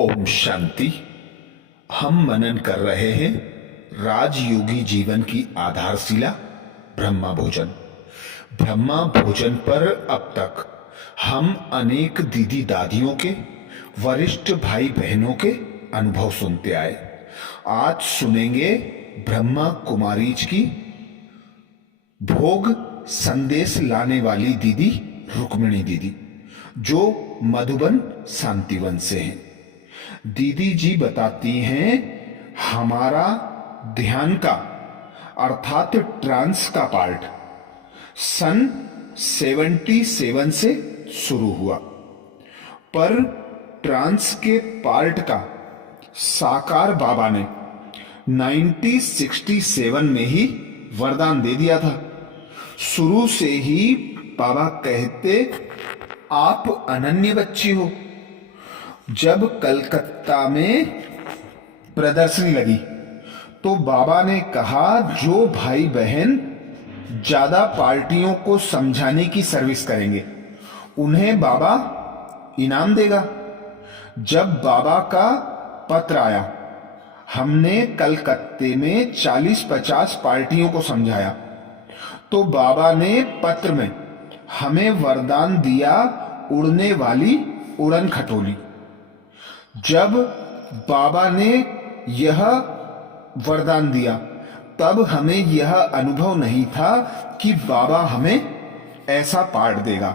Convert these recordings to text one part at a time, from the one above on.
ओम शांति। हम मनन कर रहे हैं राजयोगी जीवन की आधारशिला ब्रह्मा भोजन। ब्रह्मा भोजन पर अब तक हम अनेक दीदी दादियों के, वरिष्ठ भाई बहनों के अनुभव सुनते आए। आज सुनेंगे ब्रह्मा कुमारीज की भोग संदेश लाने वाली दीदी रुक्मिणी दीदी, जो मधुबन शांतिवन से हैं। दीदी जी बताती हैं, हमारा ध्यान का अर्थात ट्रांस का पार्ट सन 77 से शुरू हुआ, पर ट्रांस के पार्ट का साकार बाबा ने 1967 में ही वरदान दे दिया था। शुरू से ही बाबा कहते, आप अनन्य बच्ची हो। जब कलकत्ता में प्रदर्शनी लगी तो बाबा ने कहा, जो भाई बहन ज्यादा पार्टियों को समझाने की सर्विस करेंगे उन्हें बाबा इनाम देगा। जब बाबा का पत्र आया, हमने कलकत्ते में 40-50 पार्टियों को समझाया, तो बाबा ने पत्र में हमें वरदान दिया, उड़ने वाली उड़न खटोली। जब बाबा ने यह वरदान दिया, तब हमें यह अनुभव नहीं था कि बाबा हमें ऐसा पाठ देगा।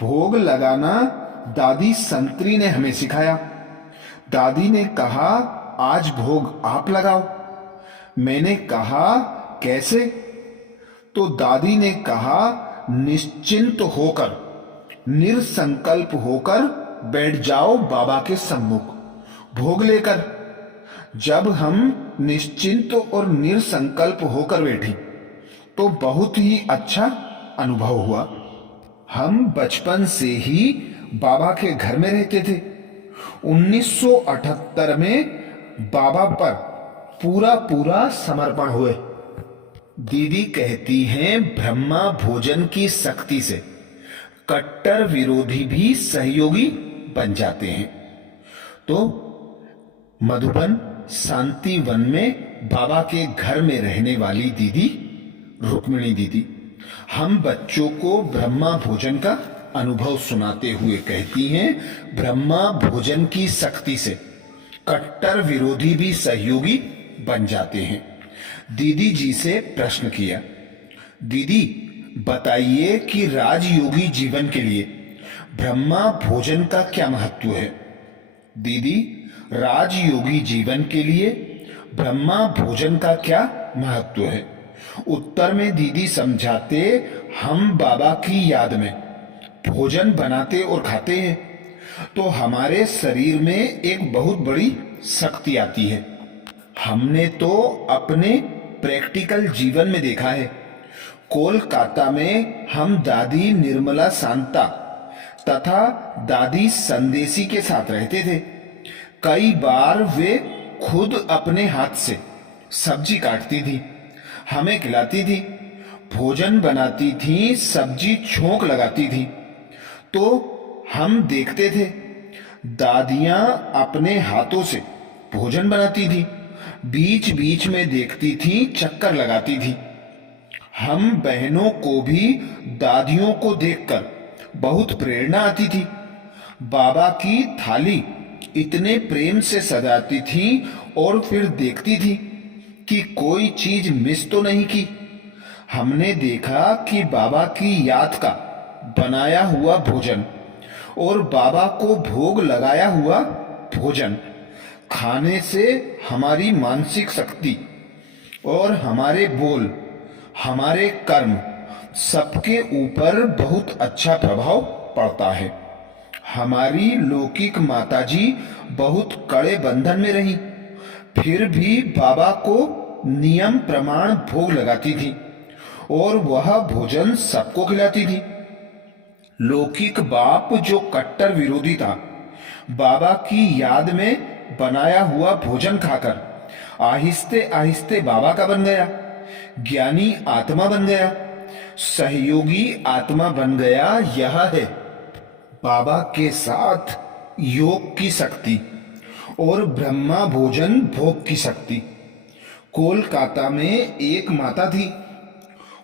भोग लगाना दादी संतरी ने हमें सिखाया। दादी ने कहा, आज भोग आप लगाओ। मैंने कहा, कैसे? तो दादी ने कहा, निश्चिंत होकर, निरसंकल्प होकर बैठ जाओ बाबा के सम्मुख भोग लेकर। जब हम निश्चिंत और निरसंकल्प होकर बैठी तो बहुत ही अच्छा अनुभव हुआ। हम बचपन से ही बाबा के घर में रहते थे। 1978 में बाबा पर पूरा समर्पण हुए। दीदी कहती हैं, ब्रह्मा भोजन की शक्ति से कट्टर विरोधी भी सहयोगी बन जाते हैं। तो मधुबन शांतिवन में बाबा के घर में रहने वाली दीदी रुक्मिणी दीदी हम बच्चों को ब्रह्मा भोजन का अनुभव सुनाते हुए कहती हैं, ब्रह्मा भोजन की शक्ति से कट्टर विरोधी भी सहयोगी बन जाते हैं। दीदी जी से प्रश्न किया, दीदी बताइए कि राजयोगी जीवन के लिए ब्रह्मा भोजन का क्या महत्व है? दीदी, राजयोगी जीवन के लिए ब्रह्मा भोजन का क्या महत्व है? उत्तर में दीदी समझाते, हम बाबा की याद में भोजन बनाते और खाते हैं तो हमारे शरीर में एक बहुत बड़ी शक्ति आती है। हमने तो अपने प्रैक्टिकल जीवन में देखा है। कोलकाता में हम दादी निर्मला शांता तथा दादी संदेशी के साथ रहते थे। कई बार वे खुद अपने हाथ से सब्जी काटती थी, हमें खिलाती थी, भोजन बनाती थी, सब्जी छोंक लगाती थी, तो हम देखते थे। दादियां अपने हाथों से भोजन बनाती थी, बीच बीच में देखती थी, चक्कर लगाती थी। हम बहनों को भी दादियों को देखकर बहुत प्रेरणा आती थी। बाबा की थाली इतने प्रेम से सजाती थी और फिर देखती थी कि कोई चीज मिस तो नहीं की। हमने देखा कि बाबा की याद का बनाया हुआ भोजन और बाबा को भोग लगाया हुआ भोजन खाने से हमारी मानसिक शक्ति और हमारे बोल, हमारे कर्म सबके ऊपर बहुत अच्छा प्रभाव पड़ता है। हमारी लौकिक माताजी बहुत कड़े बंधन में रही, फिर भी बाबा को नियम प्रमाण भोग लगाती थी और वह भोजन सबको खिलाती थी। लौकिक बाप जो कट्टर विरोधी था, बाबा की याद में बनाया हुआ भोजन खाकर आहिस्ते आहिस्ते बाबा का बन गया, ज्ञानी आत्मा बन गया, सहयोगी आत्मा बन गया। यह है बाबा के साथ योग की शक्ति और ब्रह्मा भोजन भोग की शक्ति। कोलकाता में एक माता थी,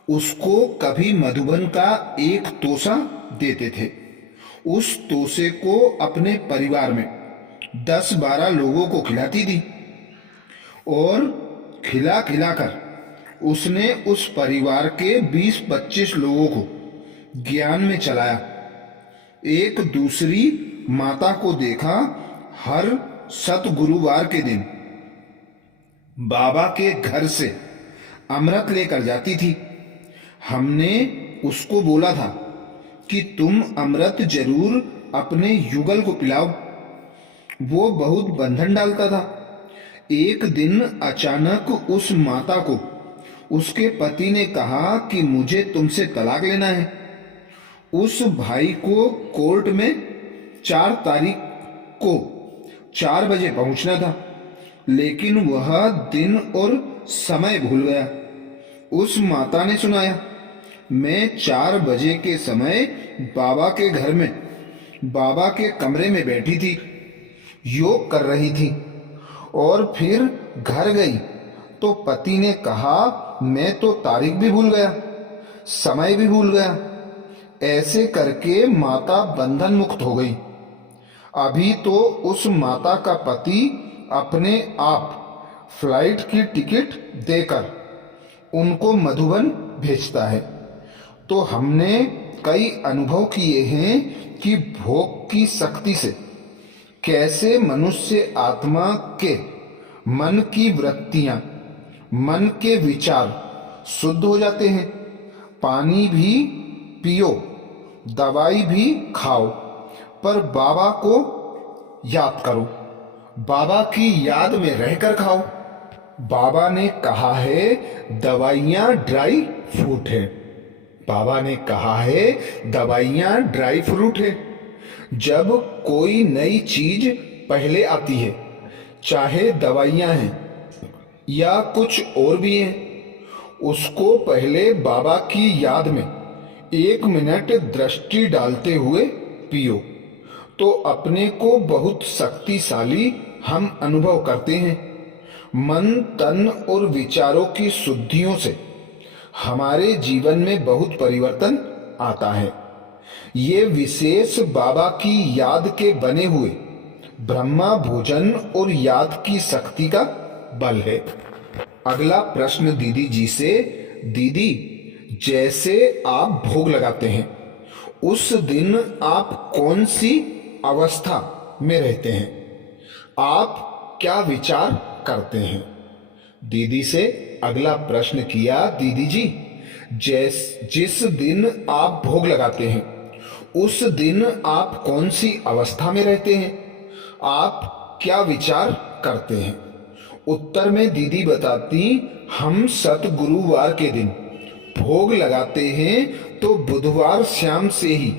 उसको कभी मधुबन का एक तोसा देते थे। उस तोसे को अपने परिवार में 10-12 लोगों को खिलाती थी और खिला खिलाकर उसने उस परिवार के 20-25 लोगों को ज्ञान में चलाया। एक दूसरी माता को देखा, हर सतगुरुवार के दिन बाबा के घर से अमृत लेकर जाती थी। हमने उसको बोला था कि तुम अमृत जरूर अपने युगल को पिलाओ। वो बहुत बंधन डालता था। एक दिन अचानक उस माता को उसके पति ने कहा कि मुझे तुमसे तलाक लेना है। उस भाई को कोर्ट में 4 तारीख को 4 बजे पहुंचना था, लेकिन वह दिन और समय भूल गया। उस माता ने सुनाया, मैं 4 बजे के समय बाबा के घर में बाबा के कमरे में बैठी थी, योग कर रही थी और फिर घर गई तो पति ने कहा मैं तो तारीख भी भूल गया, समय भी भूल गया। ऐसे करके माता बंधन मुक्त हो गई। अभी तो उस माता का पति अपने आप फ्लाइट की टिकट देकर उनको मधुबन भेजता है। तो हमने कई अनुभव किए हैं कि भोग की शक्ति से कैसे मनुष्य आत्मा के मन की वृत्तियां, मन के विचार शुद्ध हो जाते हैं। पानी भी पियो, दवाई भी खाओ, पर बाबा को याद करो, बाबा की याद में रहकर खाओ। बाबा ने कहा है दवाइयां ड्राई फ्रूट है। बाबा ने कहा है दवाइयां ड्राई फ्रूट है। जब कोई नई चीज पहले आती है, चाहे दवाइयां हैं या कुछ और भी हैं, उसको पहले बाबा की याद में 1 मिनट दृष्टि डालते हुए पियो, तो अपने को बहुत शक्तिशाली हम अनुभव करते हैं। मन, तन और विचारों की शुद्धियों से हमारे जीवन में बहुत परिवर्तन आता है। ये विशेष बाबा की याद के बने हुए ब्रह्मा भोजन और याद की शक्ति का बल है। अगला प्रश्न दीदी जी से, दीदी जैसे आप भोग लगाते हैं उस दिन आप कौन सी अवस्था में रहते हैं? आप क्या विचार करते हैं? दीदी से अगला प्रश्न किया, दीदी जी जिस दिन आप भोग लगाते हैं उस दिन आप कौन सी अवस्था में रहते हैं? आप क्या विचार करते हैं? उत्तर में दीदी बताती, हम सतगुरुवार के दिन भोग लगाते हैं तो बुधवार शाम से ही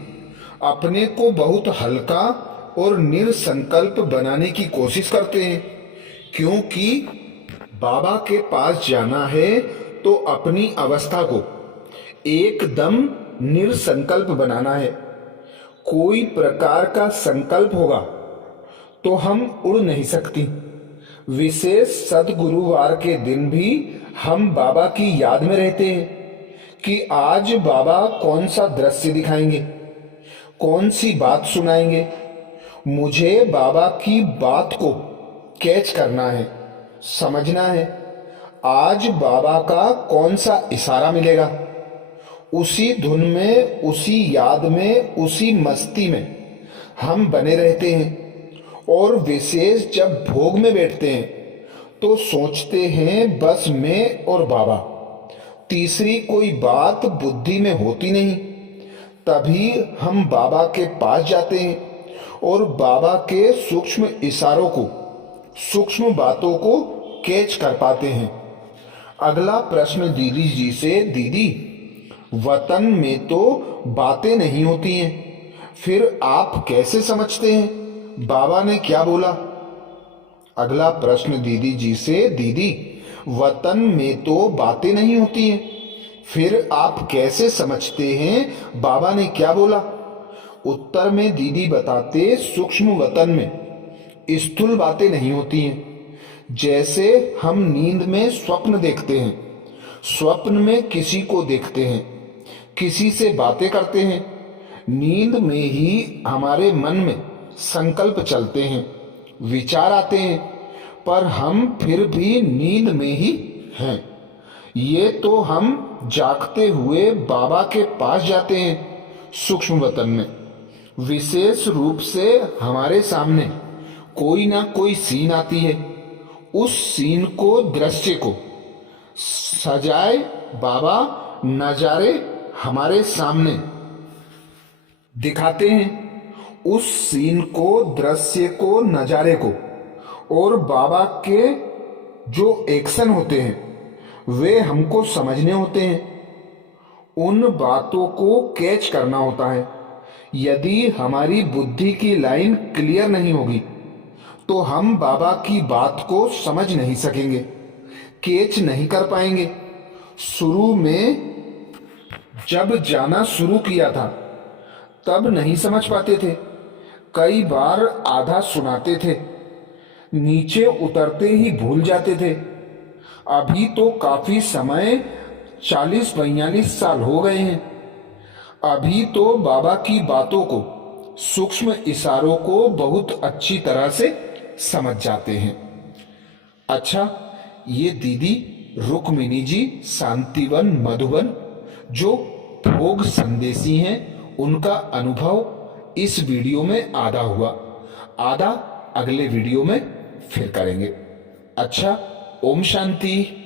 अपने को बहुत हल्का और निरसंकल्प बनाने की कोशिश करते हैं, क्योंकि बाबा के पास जाना है तो अपनी अवस्था को एकदम निरसंकल्प बनाना है। कोई प्रकार का संकल्प होगा तो हम उड़ नहीं सकती। विशेष सदगुरुवार के दिन भी हम बाबा की याद में रहते हैं कि आज बाबा कौन सा दृश्य दिखाएंगे, कौन सी बात सुनाएंगे। मुझे बाबा की बात को कैच करना है, समझना है। आज बाबा का कौन सा इशारा मिलेगा, उसी धुन में, उसी याद में, उसी मस्ती में हम बने रहते हैं। और विशेष जब भोग में बैठते हैं तो सोचते हैं बस मैं और बाबा, तीसरी कोई बात बुद्धि में होती नहीं। तभी हम बाबा के पास जाते हैं और बाबा के सूक्ष्म इशारों को, सूक्ष्म बातों को कैच कर पाते हैं। अगला प्रश्न दीदी जी से, दीदी वतन में तो बातें नहीं होती हैं, फिर आप कैसे समझते हैं बाबा ने क्या बोला? अगला प्रश्न दीदी जी से, दीदी वतन में तो बातें नहीं होती हैं, फिर आप कैसे समझते हैं बाबा ने क्या बोला? उत्तर में दीदी बताते, सूक्ष्म वतन में स्थूल बातें नहीं होती हैं। जैसे हम नींद में स्वप्न देखते हैं, स्वप्न में किसी को देखते हैं, किसी से बातें करते हैं। नींद में ही हमारे मन में संकल्प चलते हैं, विचार आते हैं, पर हम फिर भी नींद में ही हैं। ये तो हम जागते हुए बाबा के पास जाते हैं सूक्ष्म वतन में। विशेष रूप से हमारे सामने कोई ना कोई सीन आती है। उस सीन को, दृश्य को सजाए बाबा नजारे हमारे सामने दिखाते हैं। उस सीन को, दृश्य को, नजारे को, और बाबा के जो एक्शन होते हैं वे हमको समझने होते हैं। उन बातों को कैच करना होता है। यदि हमारी बुद्धि की लाइन क्लियर नहीं होगी तो हम बाबा की बात को समझ नहीं सकेंगे, कैच नहीं कर पाएंगे। शुरू में जब जाना शुरू किया था तब नहीं समझ पाते थे। कई बार आधा सुनाते थे, नीचे उतरते ही भूल जाते थे। अभी तो काफी समय 40-42 साल हो गए हैं। अभी तो बाबा की बातों को, सूक्ष्म इशारों को बहुत अच्छी तरह से समझ जाते हैं। अच्छा, ये दीदी रुक्मिणी जी शांतिवन मधुबन जो भोग संदेशी हैं, उनका अनुभव इस वीडियो में आधा हुआ, आधा अगले वीडियो में फिर करेंगे। अच्छा, ओम शांति।